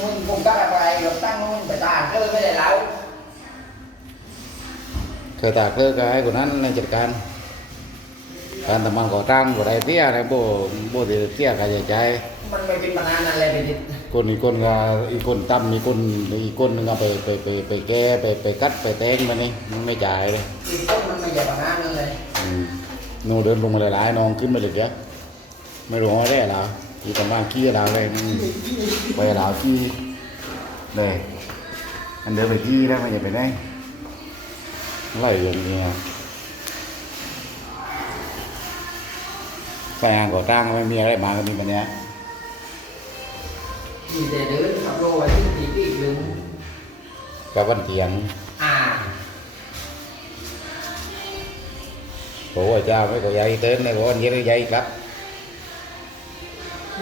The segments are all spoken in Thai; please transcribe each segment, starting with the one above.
นู่นผมก็ไปหลบตั้งนู่นไปตากเกอไม่ได้แล้วเคยตากเลิกก็ให้คนนั้นในจัดการ การทำงานก่อสร้างบ่ได้เตี้ยอะไรบ่บ่ได้เตี้ยก็ใหญ่ใจมันไม่เป็นปัญหาอะไรไปดิคนอีกคนก็อีกคนตั้มอีกคนอีกคนนึงก็ไปไปไปไปแก้ไปไปกัดไปแตงมานี่มันไม่จ่ายเลยอีกคนมันไม่ใช่ปัญหานั่นเลยอืมหนูเดินลงมาหลายๆน้องขึ้นมาเลยแกไม่รู้ว่าได้แล้ว อีกประมาณขี้ดาวเลยอืมไปดาวขี้เลยอันเดินไปขี้ได้มันจะไปไหนอะไรอย่างเงี้ยไปงานก่อสร้างไม่มีอะไรมาก็มีแบบเนี้ยมีแต่เดินขับ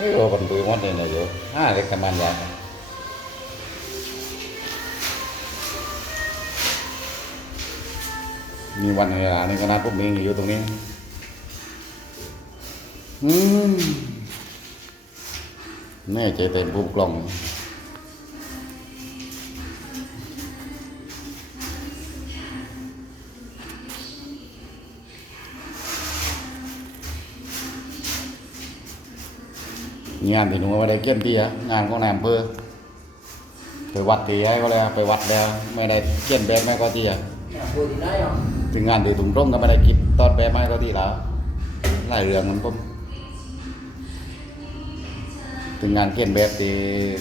นี่ว่าคนดูมันเน่ยนะโยห้าเล็กกำมันยามีวันเวลานี่ก็น่าพวกมีอยู่ตรงนี้ อืมแน่ใจเต็มบุกกล่อง งานที่หนูไม่ได้เกี่ยมที่อะงานของนายอำเภอไปวัดที่ให้ก็เลยไปวัดแล้ว ไม่ได้เกี่ยมแบบไม่ก็ที่อะพูดที่อะถึงงานที่ถุงร่มก็ไม่ได้คิดตอนแบบไม่ก็ที่แล้วหลายเรื่องมันผมถึงงานเกี่ยนแบบที่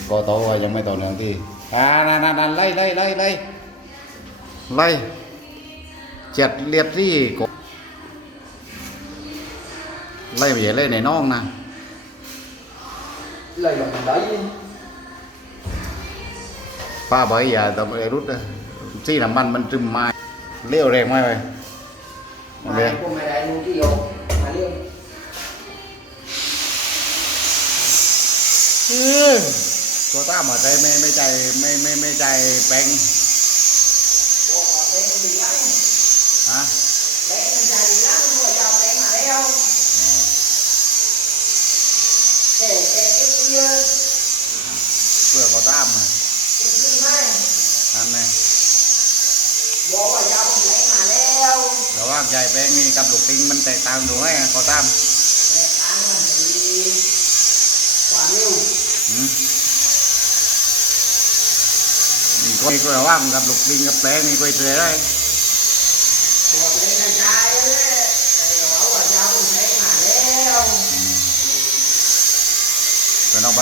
กโตว่ายังไม่ต่อเนื่องที่อ่านั่นนั่นนั่นไล่ไล่ไล่ไล่ไล่เจ็ดเลียดที่กบไล่ไปใหญ่ไล่ในน้องนะ lời bằng đấy ป้าบอกอย่าต้องไปรุดนะที่น้ำมันมันจึมมาเลี้ยวแรงไพื่อก็ต้ามมา cái kia này นั่นไง bố vào cho con bé mà đeo ระหว่างใจแปลงนี่กับลูกติงมันแตกต่างถูกไหมก็ต้าม mẹ ăn là đi quả liêu อืมนี่ก็นี่ก็ระหว่างกับลูกติงกับแปลงนี่ก็เจอได้ bố bé nó chạy đấy đây bố vào cho con bé mà đeo ไปน้องไป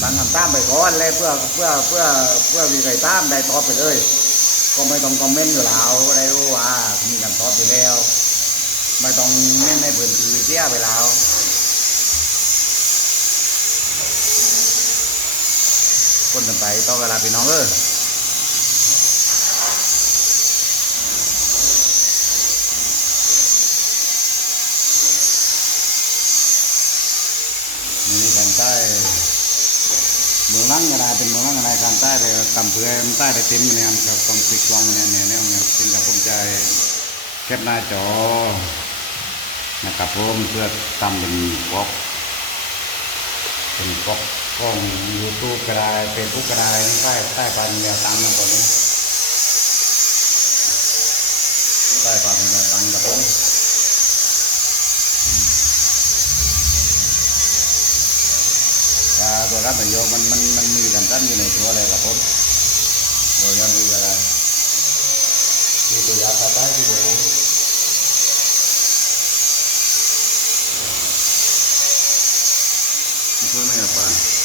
là lấy nó ăn ว่า bắn ไม่ได้อะไรเลยมันดึกอยู่ตั้งคำตามไปก่อนเลยเพื่อเพื่อเพื่อเพื่อมีใครตามได้ตอบไปเลย ก็ไม่ต้องคอมเมนต์อยู่แล้วก็ได้รู้ว่ามีคำตอบอยู่แล้ว ไม่ต้องเน้นในพื้นที่เสียไปแล้วคนกันไปต่อเวลาพี่น้องเออนี่กันใต้ เมืองลังก็ได้เป็นเมืองลังก็ได้การใต้เลยตำเพื่อมนใต้ได้เต็มเนี่ยครับต้องปิดกล้องเนี่ยเนี่ยเนี่ยเนี่ยจึงกับผมใจแคปหน้าจอนะครับผมเพื่อทำเป็นบล็อกเป็นบล็อกกล้องยูทูบก็ได้เฟซบุ๊กก็ได้ใต้ใต้ปันแนวตั้งนั่นตัวนี้ต้ปันแนวตั้งกับผมแต่ตัวรับนโยมมันมันมันมีกันตั้นอยู่ในตัวเลยครับผมโดยยังมีอะไรมีตัวยาคาใต้ที่เดียวช่วยไหมครับป้า